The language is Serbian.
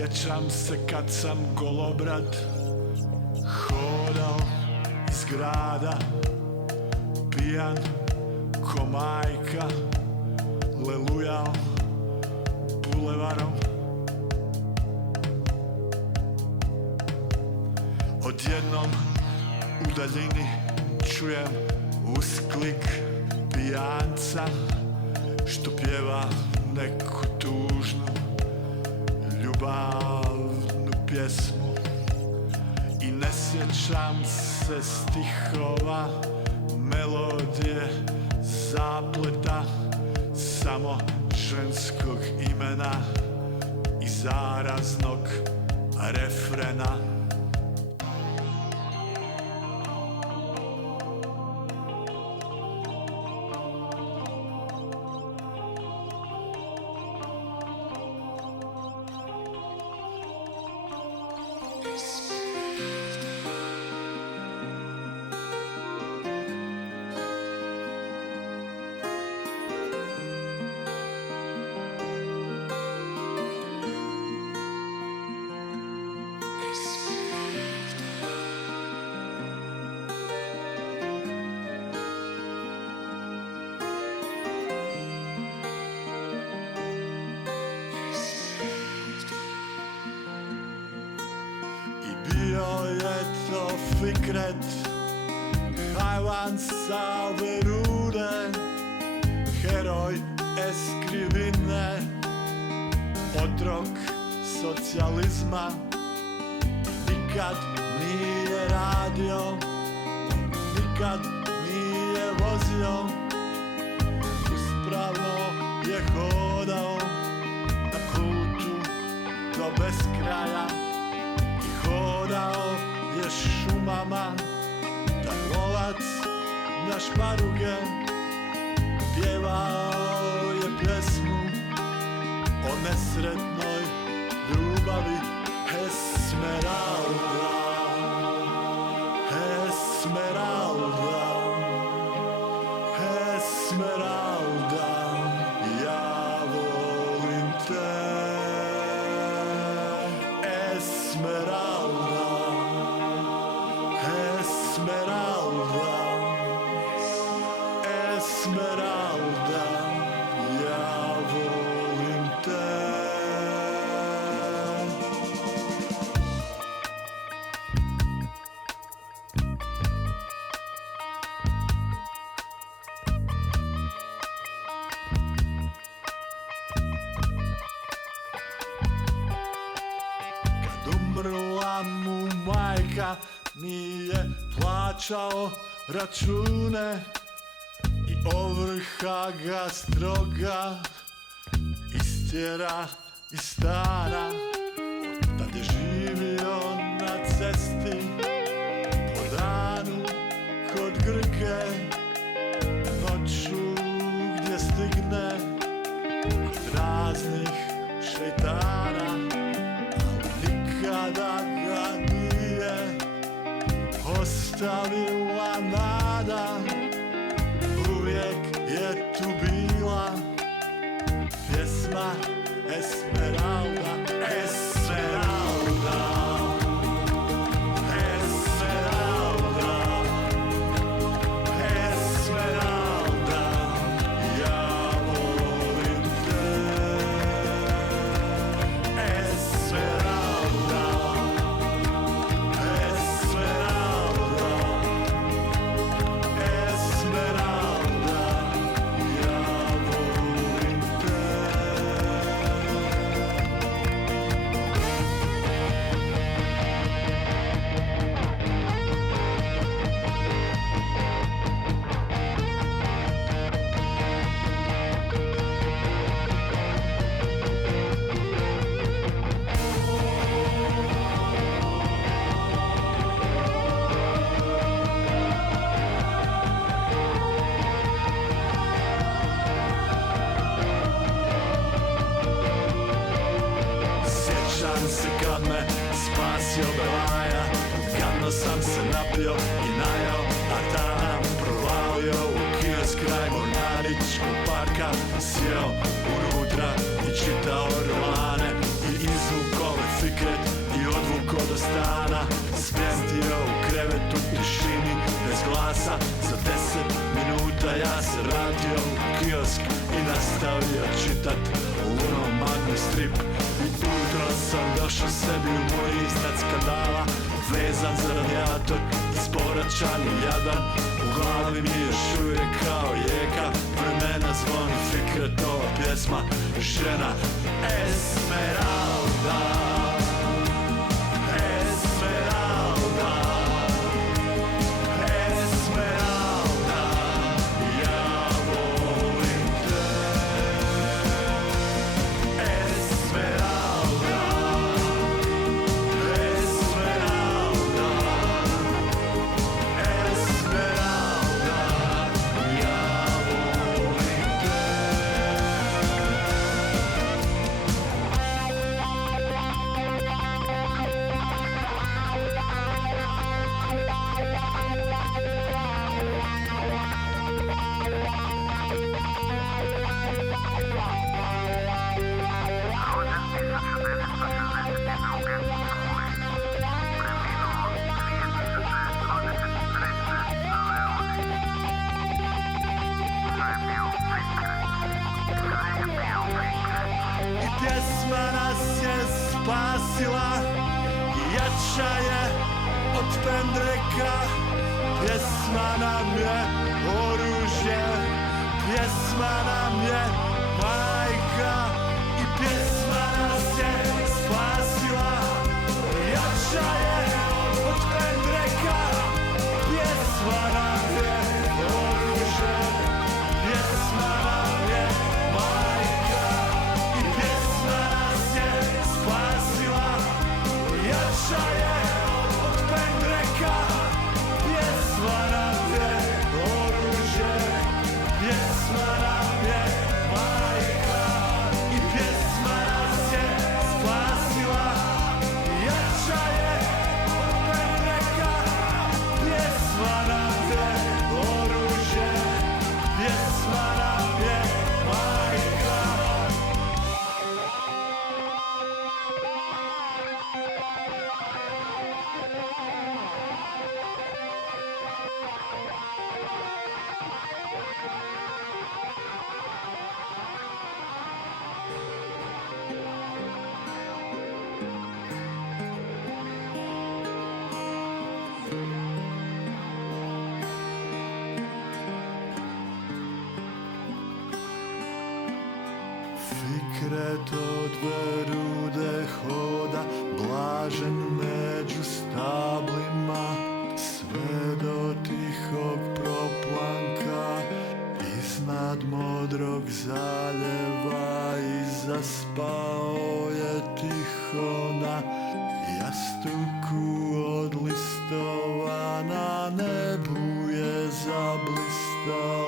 Sjećam se kad sam golobrad hodao iz grada, pijan ko majka, lelujao bulevarom. Odjednom u daljini čujem usklik pijanca što pjeva neku tužnu ljubavnu pjesmu. I ne sjećam se stihova, melodije, zapleta, samo ženskog imena i zaraznog refrena. Bio je to Fikret, hajvan sa ove rude, heroj Eskrivine, otrok socijalizma. Nikad nije radio, nikad nije vozio, uspravno je hodao na putu do beskraja. Hodao je šumama da lovac na šparuge, pjevao je pjesmu o nesretnoj ljubavi. Esmeralda, Esmeralda, Esmeralda, ja volim te. Esmeralda, Esmeralda, Esmeralda, ja volim te. Umrla mu majka, nije plaćao račune i ovrha ga stroga istjera iz stana. Tad je živio na cesti, po danu kod Grke, noću gdje stigne kod raznih šejtana. Kada ga nije ostavila nada, uvijek je tu bila pjesma Esmeralda, Esmeralda, Esmeralda, Esmeralda, ja volim te. Esmeralda, spasio belaja, gadno sam se napio i najao, a tam provalio u kiosk kraj Mornaričkog parka. Sjeo unutra i čitao romane i izvukove Fikret i odvuko do stana. Smjestio u krevetu tišini bez glasa. Za 10 minuta ja se vratio u kiosk i nastavio čitat Luno Magni strip. I ujutro sam došao sebi u moj iznad skandala, vezan za radijator, isporačan i jadan. U glavi mi još uvijek kao jeka vremena zvoni Fikretova pjesma Žena Esmeralda, Esmeralda, Esmeralda, ja volim te. Esmeralda, Esmeralda, Esmeralda, ja volim te. I pjesma nas je spasila i jača je od pendreka. Pjesma nam je oružje, pjesma nam je majka. I pjesma nas je spasila i jača je od pendreka. Pjesma nam je oružje, pjesma nam je majka. I pjesma nas je spasila i jača je od pendreka. Pjesma nam je oružje, pjesma nam je majka. I pjesma nas je spasila i jača je od pendreka. Pjesma nam je oružje, pjesma nam je majka. Fikret od Verude hoda, blažen među stablima, sve do tihog proplanka, iznad modrog zaljeva. I zaspao je tiho na jastuku od listova, na nebu je zablistao